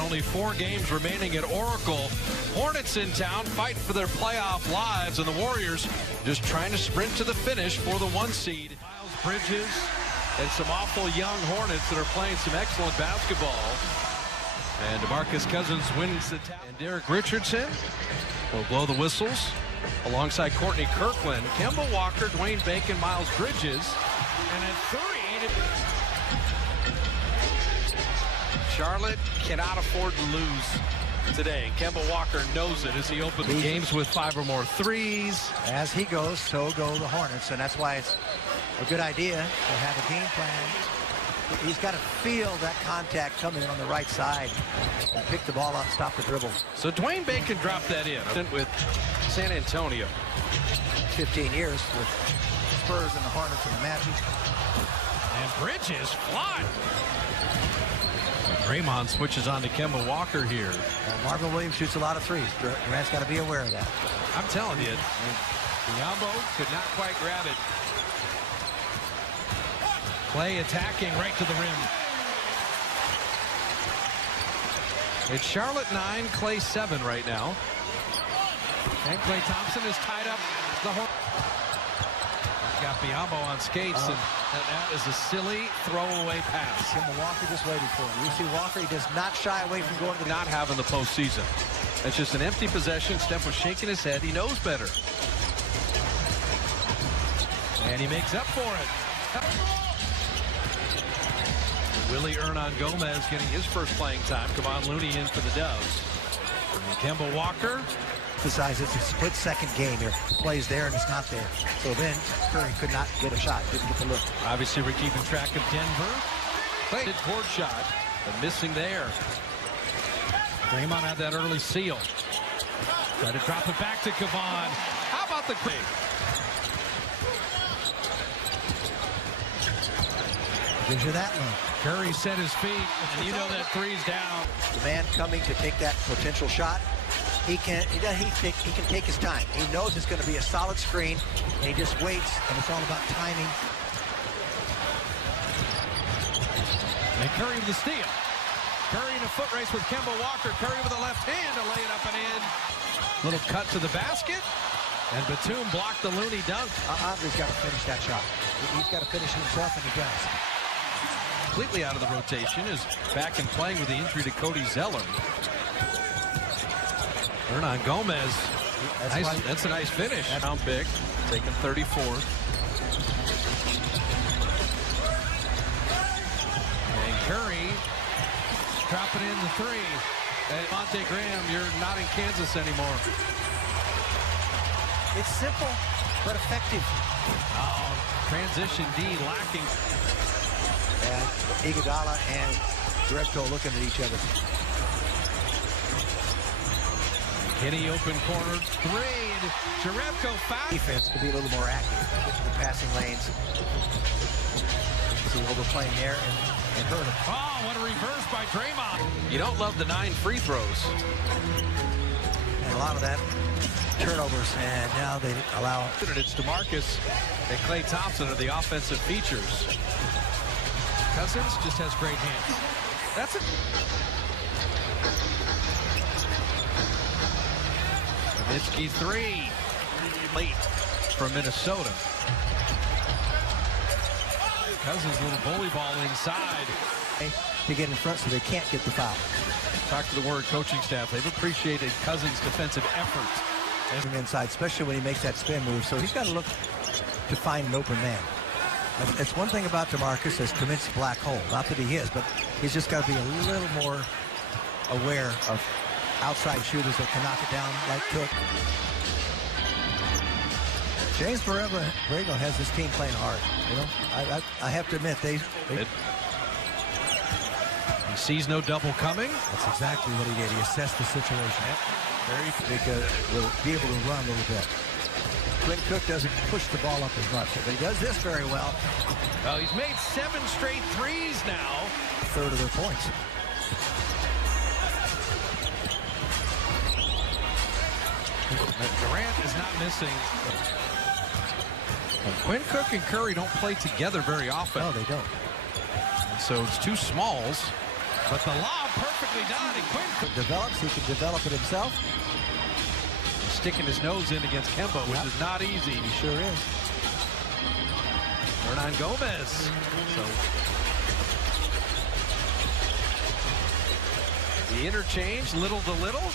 Only 4 games remaining at Oracle. Hornets in town fight for their playoff lives, and the Warriors just trying to sprint to the finish for the 1 seed. Miles Bridges and some awful young Hornets that are playing some excellent basketball. And DeMarcus Cousins wins the tap. And Derek Richardson will blow the whistles alongside Courtney Kirkland, Kemba Walker, Dwayne Bacon, Miles Bridges. And at 3, Charlotte cannot afford to lose today. Kemba Walker knows it as he opens the games with 5 or more threes. As he goes, so go the Hornets, and that's why it's a good idea to have a game plan. He's got to feel that contact coming on the right side and pick the ball up, stop the dribble. So Dwayne Bacon dropped that in with San Antonio. 15 years with Spurs and the Hornets and the Magic. And Bridges fly. Draymond switches on to Kemba Walker here. Marvin Williams shoots a lot of threes. Durant's got to be aware of that. I'm telling you, Diambo could not quite grab it. Clay attacking right to the rim. It's Charlotte 9, Clay 7 right now. And Klay Thompson is tied up the Hornets. Got Biombo on skates, and that is a silly throwaway pass. Kemba Walker just waited for him. You see Walker, he does not shy away from going to the... Not having the postseason. It's just an empty possession. Steph was shaking his head. He knows better. And he makes up for it. Willie Hernan-Gomez getting his first playing time. Kevon Looney in for the Dubs. And Kemba Walker. Emphasize it's a split-second game here. Plays there and it's not there. So then Curry could not get a shot. Didn't get the look. Obviously, we're keeping track of Denver. Played court shot, but missing there. Draymond had that early seal. Try to drop it back to Kevon. How about the creep? Gives you that one. Curry set his feet, and you know that three's down. The man coming to take that potential shot. He can take his time. He knows it's going to be a solid screen, and he just waits, and it's all about timing. And Curry with the steal. Curry in a foot race with Kemba Walker. Curry with the left hand to lay it up and in. Little cut to the basket, and Batum blocked the Looney dunk. Andre's got to finish that shot. He's got to finish it himself, and he does. Completely out of the rotation, is back and playing with the injury to Cody Zeller. Hernan-Gomez, that's a nice finish. Round pick, taking 34th. And Curry dropping in the 3. And Monte Graham, you're not in Kansas anymore. It's simple, but effective. Oh, transition D lacking. And Iguodala and Jerebko looking at each other. Kenny open corner 3, and Jerebko foul. Defense to be a little more active, get to the passing lanes. See overplaying there and hurt him. Oh, what a reverse by Draymond. You don't love the 9 free throws. And a lot of that turnovers, and now they allow... It's DeMarcus and Klay Thompson are the offensive features. Cousins just has great hands. That's it. Nowitzki 3, late from Minnesota. Cousins a little bully ball inside. To get in front so they can't get the foul. Talk to the Warrior coaching staff. They've appreciated Cousins' defensive effort. And inside, especially when he makes that spin move. So he's got to look to find an open man. It's one thing about DeMarcus as commits a black hole. Not that he is, but he's just got to be a little more aware of outside shooters that can knock it down like Cook. James Borrego has this team playing hard. You know, I have to admit he sees no double coming. That's exactly what he did. He assessed the situation. Because will be able to run a little bit. Quinn Cook doesn't push the ball up as much, but he does this very well. Well, he's made 7 straight threes now. A third of their points. Durant is not missing. Quinn Cook and Curry don't play together very often. No, they don't. And so it's 2 smalls. But the lob perfectly done. And develops, he can develop it himself. Sticking his nose in against Kemba, which is not easy. He sure is. Hernan Gomez. So the interchange, little to little.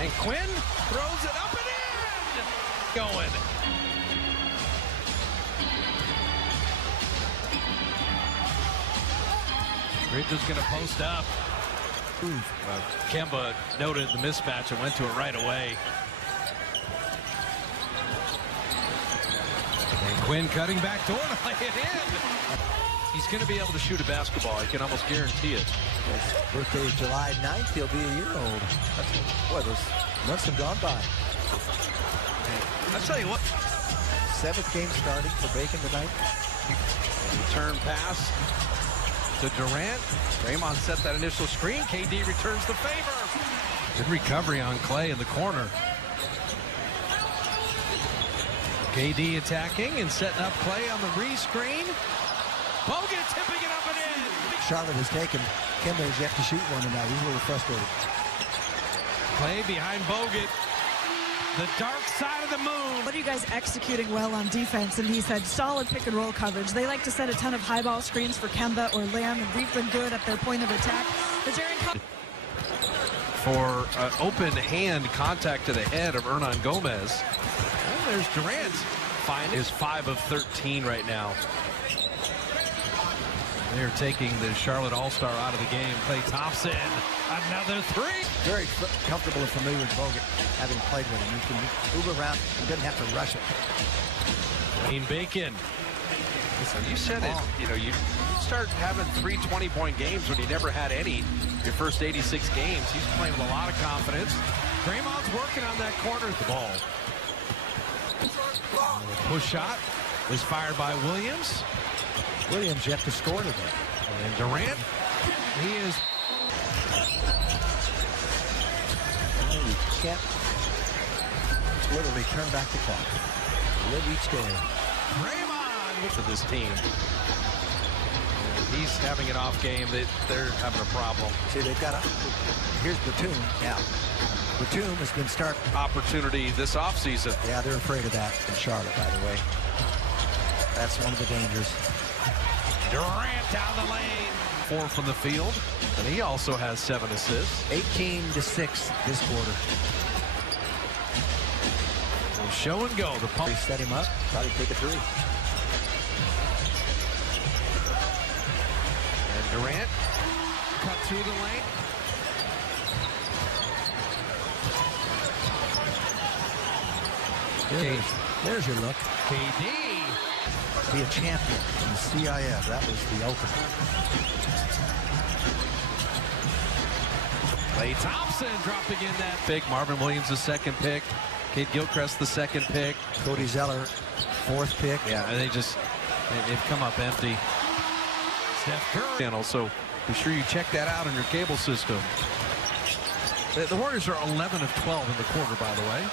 And Quinn throws it up and in. Going. Bridges going to post up. Kemba noted the mismatch and went to it right away. And Quinn cutting back door to lay it in. He's going to be able to shoot a basketball. I can almost guarantee it. His birthday is July 9th. He'll be a year old. Boy, those months have gone by. I'll tell you what. 7th game starting for Bacon tonight. Return pass to Durant. Draymond set that initial screen. KD returns the favor. Good recovery on Clay in the corner. KD attacking and setting up Clay on the re-screen. Bogut tipping it up and in. Charlotte has taken. Kemba has yet to shoot one tonight. He's a little frustrated. Clay behind Bogut. The dark side of the moon. What are you guys executing well on defense? And he said solid pick and roll coverage. They like to set a ton of high ball screens for Kemba or Lamb, and we've been good at their point of attack. For open hand contact to the head of Hernan Gomez. And there's Durant. Fine is 5 of 13 right now. They're taking the Charlotte All-Star out of the game. Klay Thompson, another 3. Very comfortable and familiar with Bogut, having played with him. You can move around. He doesn't have to rush it. Wayne Bacon. Listen, you said it. You know, you start having 3 20-point games when you never had any. Your first 86 games. He's playing with a lot of confidence. Draymond's working on that corner at the ball. The push shot is fired by Williams. Williams yet to score today. And Durant, he is. You can't literally turn back the clock. Live each day. Draymond to this team. He's having an off game. They're having a problem. See, they've got a. Here's Batum. Yeah. Batum has been starting. Opportunity this offseason. Yeah, they're afraid of that in Charlotte, by the way. That's one of the dangers. Durant down the lane. 4 from the field. And he also has 7 assists. 18-6 this quarter. So show and go. The pump. They set him up. Probably take a 3. And Durant cut through the lane. There's your look. KD. Be a champion in the CIF. That was the ultimate. Klay Thompson dropping in that pick. Marvin Williams the 2nd pick. Cade Gilchrist the 2nd pick. Cody Zeller 4th pick. Yeah, and they've come up empty. Steph Curry channel, so be sure you check that out on your cable system. The Warriors are 11 of 12 in the quarter, by the way.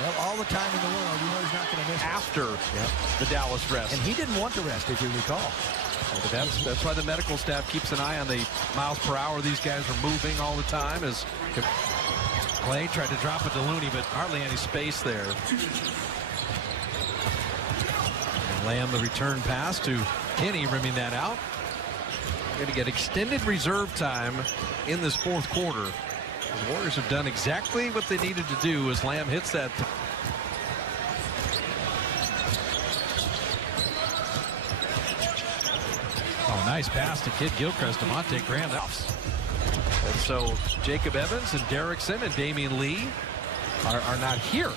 Well, all the time in the world, you know he's not going to miss after the Dallas rest. And he didn't want to rest, if you recall. But that's why the medical staff keeps an eye on the miles per hour these guys are moving all the time. As Clay tried to drop it to Looney, but hardly any space there. And Lamb, the return pass to Kenny, rimming that out. We're going to get extended reserve time in this 4th quarter. The Warriors have done exactly what they needed to do as Lamb hits that. Oh, nice pass to Kid Gilchrist, Devontae Graham. And so Jacob Evans and Derrickson and Damian Lee are not here.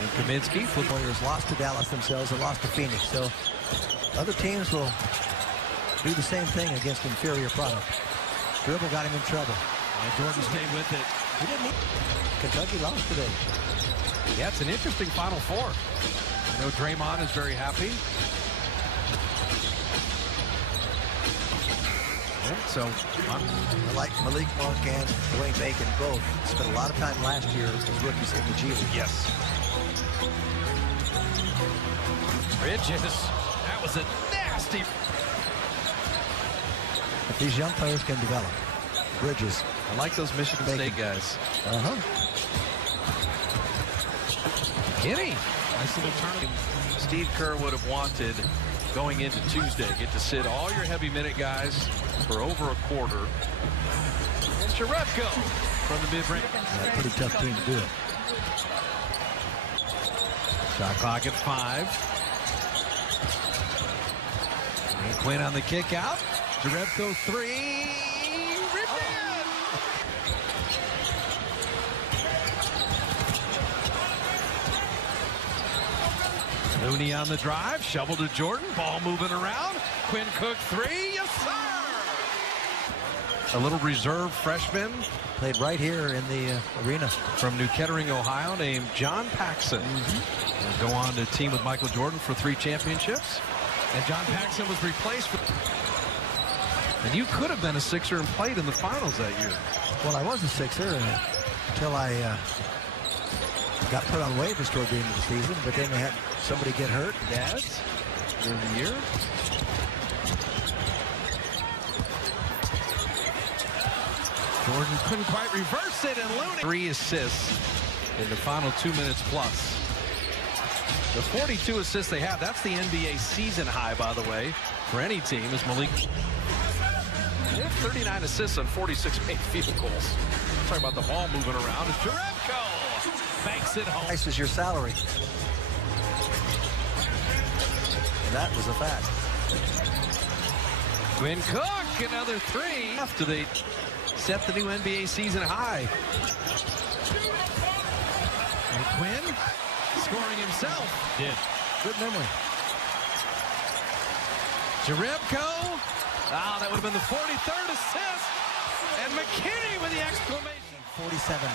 And Kaminsky. The Warriors lost to Dallas themselves and lost to Phoenix. So other teams will do the same thing against inferior product. Dribble got him in trouble. And Jordan stayed with it. He didn't need. Kentucky lost today. Yeah, it's an interesting Final Four. I know Draymond is very happy. So, like Malik Monk and Dwayne Bacon both spent a lot of time last year as rookies in the G League. Yes. Bridges. That was a nasty. If these young players can develop. Bridges. I like those Michigan State guys. Kenny. Nice little tournament. Steve Kerr would have wanted going into Tuesday. Get to sit all your heavy minute guys for over a quarter. And Jerebko from the mid-range. Yeah, pretty tough team to do it. Shot clock at 5. And Quinn on the kick out. Jerebko 3. Ripped in. Looney on the drive. Shovel to Jordan. Ball moving around. Quinn Cook 3. Yes, sir. A little reserve freshman. Played right here in the arena. From New Kettering, Ohio, named John Paxson. He'll go on to team with Michael Jordan for 3 championships. And John Paxson was replaced. And you could have been a Sixer and played in the finals that year. Well, I was a Sixer until I got put on waivers toward the end of the season, but then they had somebody get hurt. Dads during the year. Jordan couldn't quite reverse it, and Looney 3 assists in the final 2 minutes plus. The 42 assists they have, that's the NBA season high, by the way, for any team, is Malik. They have 39 assists on 46 made field goals. Talking about the ball moving around. It's Jerebko banks it home. Nice is your salary. And that was a fact. Quinn Cook, another 3. After they set the new NBA season high. And Quinn scoring himself. Did. Good memory. Jerebko. Oh, that would have been the 43rd assist. And McKinney with the exclamation. 47.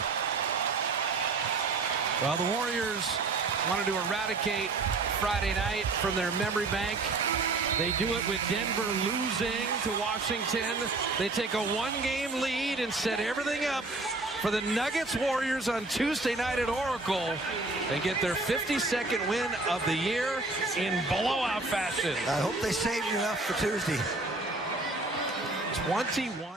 Well, the Warriors wanted to eradicate Friday night from their memory bank. They do it with Denver losing to Washington. They take a 1-game lead and set everything up for the Nuggets Warriors on Tuesday night at Oracle and get their 52nd win of the year in blowout fashion. I hope they saved you enough for Tuesday. 21.